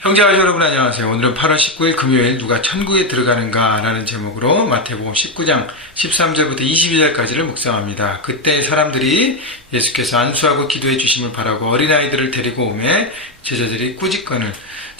형제와 여러분 안녕하세요. 오늘은 8월 19일 금요일 누가 천국에 들어가는가 라는 제목으로 마태복음 19장 13절부터 22절까지를 묵상합니다. 그때 사람들이 예수께서 안수하고 기도해 주심을 바라고 어린아이들을 데리고 오매 제자들이 꾸짖거늘.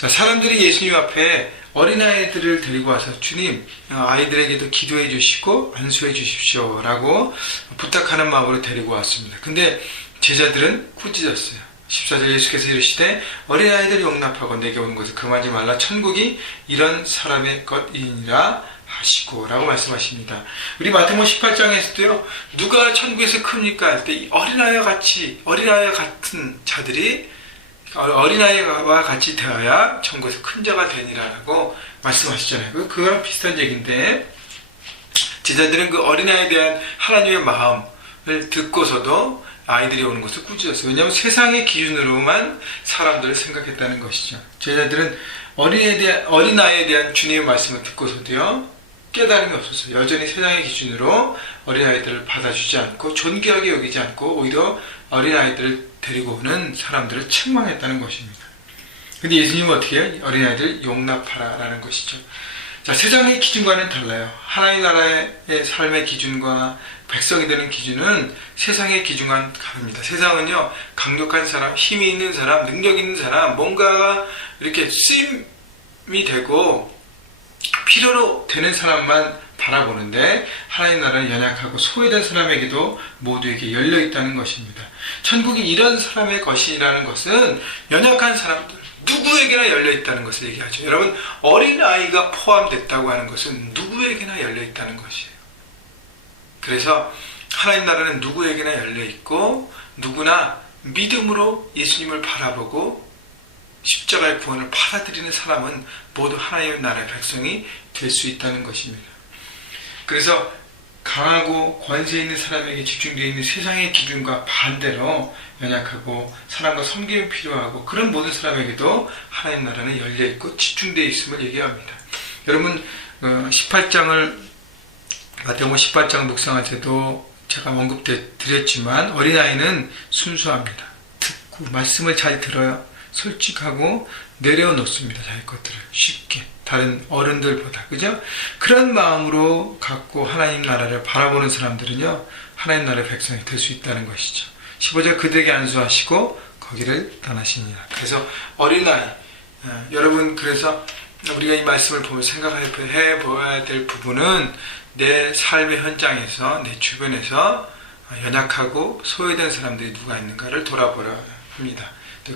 사람들이 예수님 앞에 어린아이들을 데리고 와서 주님 아이들에게도 기도해 주시고 안수해 주십시오 라고 부탁하는 마음으로 데리고 왔습니다. 근데 제자들은 꾸짖었어요. 14절 예수께서 이르시되 어린아이들 용납하고 내게 오는 것을 금하지 말라 천국이 이런 사람의 것이니라 하시고 라고 말씀하십니다. 우리 마태복음 18장에서도요 누가 천국에서 큽니까 할 때 어린아이와 같은 자들이 어린아이와 같이 되어야 천국에서 큰 자가 되니라라고 말씀하시잖아요. 그거랑 비슷한 얘기인데 제자들은 그 어린아이에 대한 하나님의 마음을 듣고서도 아이들이 오는 것을 꾸짖었어요. 왜냐하면 세상의 기준으로만 사람들을 생각했다는 것이죠. 제자들은 어린아이에 대한 주님의 말씀을 듣고서도요 깨달음이 없었어요. 여전히 세상의 기준으로 어린아이들을 받아주지 않고 존귀하게 여기지 않고 오히려 어린아이들을 데리고 오는 사람들을 책망했다는 것입니다. 근데 예수님은 어떻게 해요? 어린아이들을 용납하라라는 것이죠. 자, 세상의 기준과는 달라요. 하나님 나라의 삶의 기준과 백성이 되는 기준은 세상의 기준과는 다릅니다. 세상은요, 강력한 사람, 힘이 있는 사람, 능력 있는 사람, 뭔가가 이렇게 쓰임이 되고 필요로 되는 사람만 바라보는데 하나님 나라는 연약하고 소외된 사람에게도 모두에게 열려 있다는 것입니다. 천국이 이런 사람의 것이라는 것은 연약한 사람들, 누구에게나 열려 있다는 것을 얘기하죠. 여러분, 어린아이가 포함됐다고 하는 것은 누구에게나 열려 있다는 것이에요. 그래서 하나님 나라는 누구에게나 열려 있고 누구나 믿음으로 예수님을 바라보고 십자가의 구원을 받아들이는 사람은 모두 하나님의 나라의 백성이 될 수 있다는 것입니다. 그래서 강하고 권세 있는 사람에게 집중되어 있는 세상의 기준과 반대로 연약하고 사랑과 섬김이 필요하고 그런 모든 사람에게도 하나님 나라는 열려있고 집중되어 있음을 얘기합니다. 여러분 18장을 마태복음 18장 묵상할 때도 제가 언급드렸지만 어린아이는 순수합니다. 듣고 말씀을 잘 들어요. 솔직하고 내려놓습니다. 자기 것들을 쉽게 다른 어른들보다, 그죠? 그런 마음으로 갖고 하나님 나라를 바라보는 사람들은요 하나님 나라의 백성이 될 수 있다는 것이죠. 15절 그들에게 안수하시고 거기를 떠나시니라. 그래서 어린아이 여러분, 그래서 우리가 이 말씀을 보면 생각해 보아야 될 부분은 내 삶의 현장에서 내 주변에서 연약하고 소외된 사람들이 누가 있는가를 돌아보라 합니다.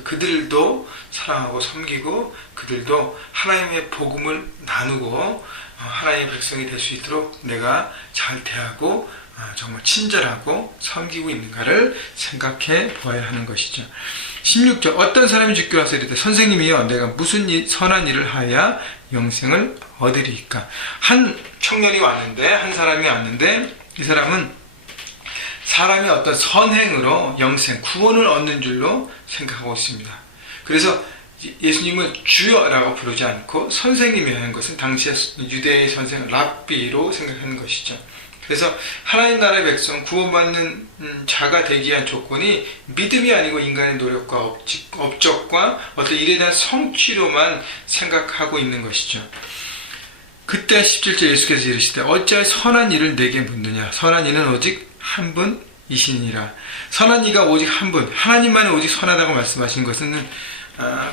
그들도 사랑하고 섬기고 그들도 하나님의 복음을 나누고 하나님의 백성이 될 수 있도록 내가 잘 대하고 정말 친절하고 섬기고 있는가를 생각해 보아야 하는 것이죠. 16절 어떤 사람이 죽게 와서 이르되 선생님이여 내가 무슨 선한 일을 하여야 영생을 얻으리이까. 한 청년이 왔는데, 한 사람이 왔는데 이 사람은 사람이 어떤 선행으로 영생, 구원을 얻는 줄로 생각하고 있습니다. 그래서 예수님은 주여라고 부르지 않고 선생님이 하는 것은 당시의 유대의 선생 랍비로 생각하는 것이죠. 그래서 하나님 나라의 백성, 구원받는 자가 되기 위한 조건이 믿음이 아니고 인간의 노력과 업적과 어떤 일에 대한 성취로만 생각하고 있는 것이죠. 그때 17절 예수께서 이르시되 어찌하여 선한 일을 내게 묻느냐. 선한 이는 오직 한 분이시니라. 선한 이가 오직 한 분, 하나님만이 오직 선하다고 말씀하신 것은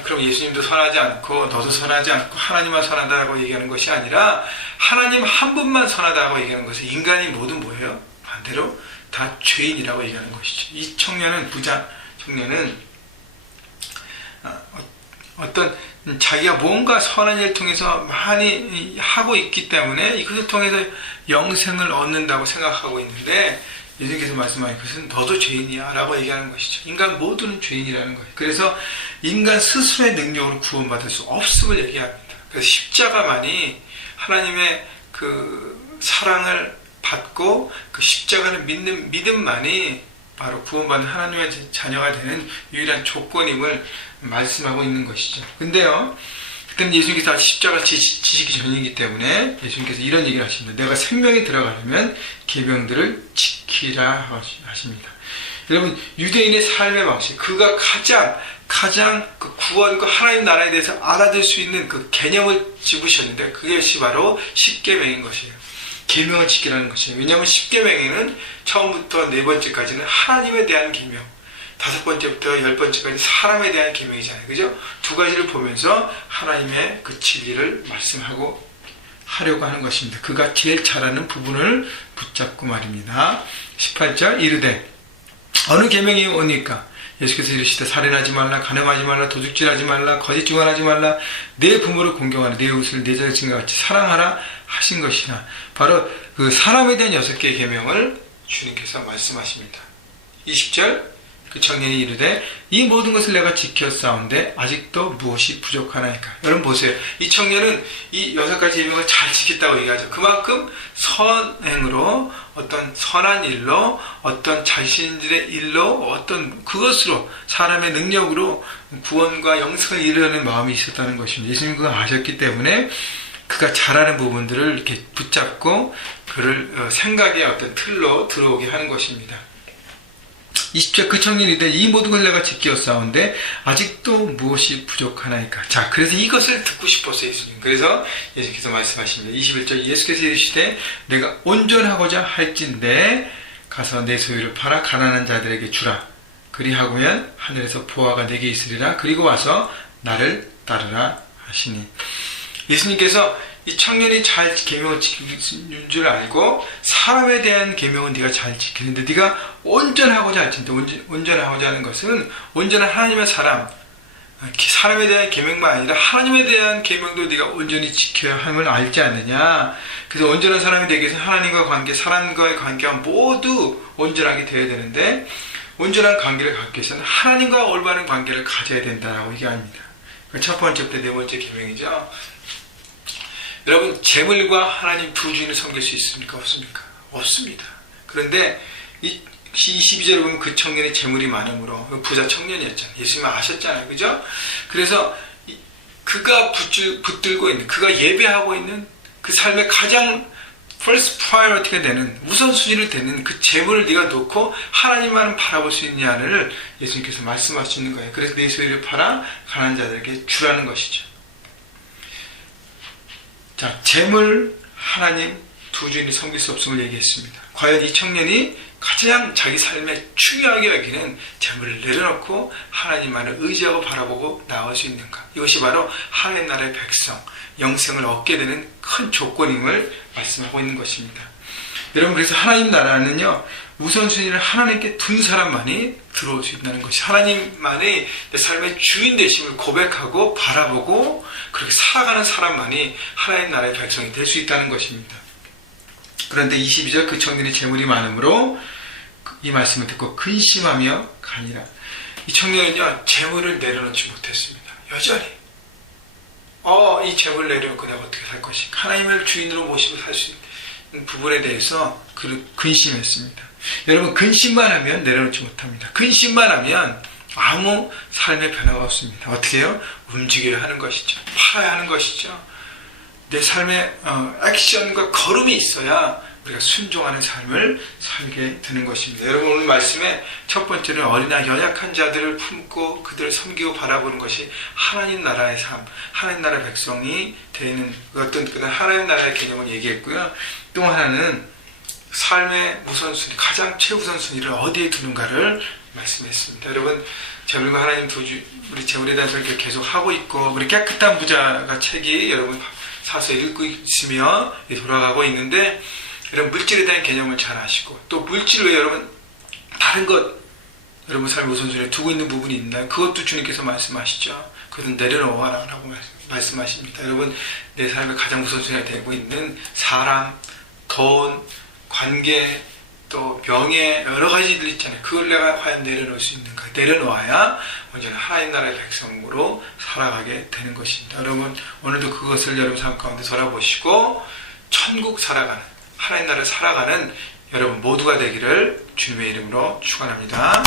그럼 예수님도 선하지 않고 너도 선하지 않고 하나님만 선하다고 얘기하는 것이 아니라 하나님 한 분만 선하다고 얘기하는 것은 인간이 모두 뭐예요? 반대로 다 죄인이라고 얘기하는 것이죠. 이 부자 청년은 어떤 자기가 뭔가 선한 일을 통해서 많이 하고 있기 때문에 이것을 통해서 영생을 얻는다고 생각하고 있는데 예수님께서 말씀하신 것은 너도 죄인이야 라고 얘기하는 것이죠. 인간 모두는 죄인이라는 거예요. 그래서 인간 스스로의 능력으로 구원받을 수 없음을 얘기합니다. 그래서 십자가만이 하나님의 그 사랑을 받고 그 십자가를 믿는 믿음만이 바로 구원받는 하나님의 자녀가 되는 유일한 조건임을 말씀하고 있는 것이죠. 근데요, 그때는 예수님께서 십자가 지시기 전이기 때문에 예수님께서 이런 얘기를 하십니다. 내가 생명에 들어가려면 계명들을 지키라 하십니다. 여러분, 유대인의 삶의 방식, 그가 가장 가장 그 구원과 하나님 나라에 대해서 알아들 수 있는 그 개념을 집으셨는데 그것이 바로 십계명인 것이에요. 계명을 지키라는 것이에요. 왜냐하면 십계명에는 처음부터 네 번째까지는 하나님에 대한 계명, 다섯 번째부터 10번째까지 사람에 대한 계명이잖아요. 그죠? 두 가지를 보면서 하나님의 그 진리를 말씀하고 하려고 하는 것입니다. 그가 제일 잘하는 부분을 붙잡고 말입니다. 18절 이르되 어느 계명이 오니까 예수께서 이르시되 살인하지 말라, 간음하지 말라, 도둑질하지 말라, 거짓 증언하지 말라, 내 부모를 공경하라, 내 이웃을 내 자신과 같이 사랑하라 하신 것이나 바로 그 사람에 대한 6개의 계명을 주님께서 말씀하십니다. 20절 그 청년이 이르되 이 모든 것을 내가 지켰사온데 아직도 무엇이 부족하나이까. 여러분 보세요. 이 청년은 이 6가지 계명을 잘 지켰다고 얘기하죠. 그만큼 선행으로 어떤 선한 일로 어떤 자신들의 일로 어떤 그것으로 사람의 능력으로 구원과 영생을 이루려는 마음이 있었다는 것입니다. 예수님 그거 아셨기 때문에 그가 잘하는 부분들을 이렇게 붙잡고 그를 생각의 어떤 틀로 들어오게 하는 것입니다. 20절 그 청년이 이르되 이 모든 걸 내가 지키었사온데 아직도 무엇이 부족하나이까. 자, 그래서 이것을 듣고 싶었어요, 예수님. 그래서 예수께서 말씀하십니다. 21절 예수께서 이르시되 내가 온전하고자 할진대 가서 내 소유를 팔아 가난한 자들에게 주라. 그리하고면 하늘에서 보화가 내게 있으리라. 그리고 와서 나를 따르라 하시니. 예수님께서 이 청년이 잘 계명을 지키는 줄 알고 사람에 대한 계명은 네가 잘 지키는데 네가 온전하고자 할진대, 온전하고자 하는 것은 온전한 하나님의 사람에 대한 계명만 아니라 하나님에 대한 계명도 네가 온전히 지켜야 함을 알지 않느냐. 그래서 온전한 사람이 되기 위해서 하나님과 관계, 사람과의 관계가 모두 온전하게 되어야 되는데 온전한 관계를 갖기 위해서는 하나님과 올바른 관계를 가져야 된다라고 얘기합니다. 첫 번째부터 네 번째 계명이죠. 여러분, 재물과 하나님 두 주인을 섬길 수 있습니까? 없습니까? 없습니다. 그런데 이 22절에 보면 그 청년이 재물이 많으므로 부자 청년이었잖아요. 예수님 아셨잖아요. 그죠? 그래서 그가 붙들고 있는, 그가 예배하고 있는 그 삶의 가장 first priority가 되는 우선순위를 되는 그 재물을 네가 놓고 하나님만을 바라볼 수 있냐를 예수님께서 말씀하시는 거예요. 그래서 내 소유를 팔아 가난한 자들에게 주라는 것이죠. 자, 재물, 하나님 두 주인이 섬길 수 없음을 얘기했습니다. 과연 이 청년이 가장 자기 삶에 중요하게 여기는 재물을 내려놓고 하나님만을 의지하고 바라보고 나올 수 있는가? 이것이 바로 하나님 나라의 백성, 영생을 얻게 되는 큰 조건임을 말씀하고 있는 것입니다. 여러분, 그래서 하나님 나라는요, 우선순위를 하나님께 둔 사람만이 들어올 수 있다는 것이, 하나님만이 내 삶의 주인 되심을 고백하고 바라보고 그렇게 살아가는 사람만이 하나님 나라의 백성이 될 수 있다는 것입니다. 그런데 22절 그 청년이 재물이 많으므로 이 말씀을 듣고 근심하며 가니라. 이 청년은요, 재물을 내려놓지 못했습니다. 여전히 이 재물을 내려놓고 내가 어떻게 살 것인가, 하나님을 주인으로 모시고 살 수 있는 부분에 대해서 그를 근심했습니다. 여러분, 근심만 하면 내려놓지 못합니다. 근심만 하면 아무 삶의 변화가 없습니다. 어떻게 해요? 움직여야 하는 것이죠. 팔아야 하는 것이죠. 내 삶에 액션과 걸음이 있어야 우리가 순종하는 삶을 살게 되는 것입니다. 여러분, 오늘 말씀에 첫 번째는 어리나 연약한 자들을 품고 그들을 섬기고 바라보는 것이 하나님 나라의 삶, 하나님 나라의 백성이 되는 어떤 하나님 나라의 개념을 얘기했고요. 또 하나는 삶의 우선순위, 가장 최우선순위를 어디에 두는가를 말씀했습니다. 여러분, 재물과 하나님 우리 재물에 대한 설교를 계속 하고 있고, 우리 깨끗한 부자가 책이 여러분 사서 읽고 있으며 돌아가고 있는데, 여러분 물질에 대한 개념을 잘 아시고, 또 물질 외에 여러분 다른 것, 여러분 삶의 우선순위에 두고 있는 부분이 있나요? 그것도 주님께서 말씀하시죠. 그것은 내려놓아라 라고 말씀하십니다. 여러분, 내 삶의 가장 우선순위가 되고 있는 사람, 돈, 관계, 또 명예, 여러 가지들 있잖아요. 그걸 내가 과연 내려놓을 수 있는가? 내려놓아야 언제나 하나님 나라의 백성으로 살아가게 되는 것입니다. 여러분, 오늘도 그것을 여러분 삶 가운데 돌아보시고 천국 살아가는, 하나님 나라를 살아가는 여러분 모두가 되기를 주님의 이름으로 축원합니다.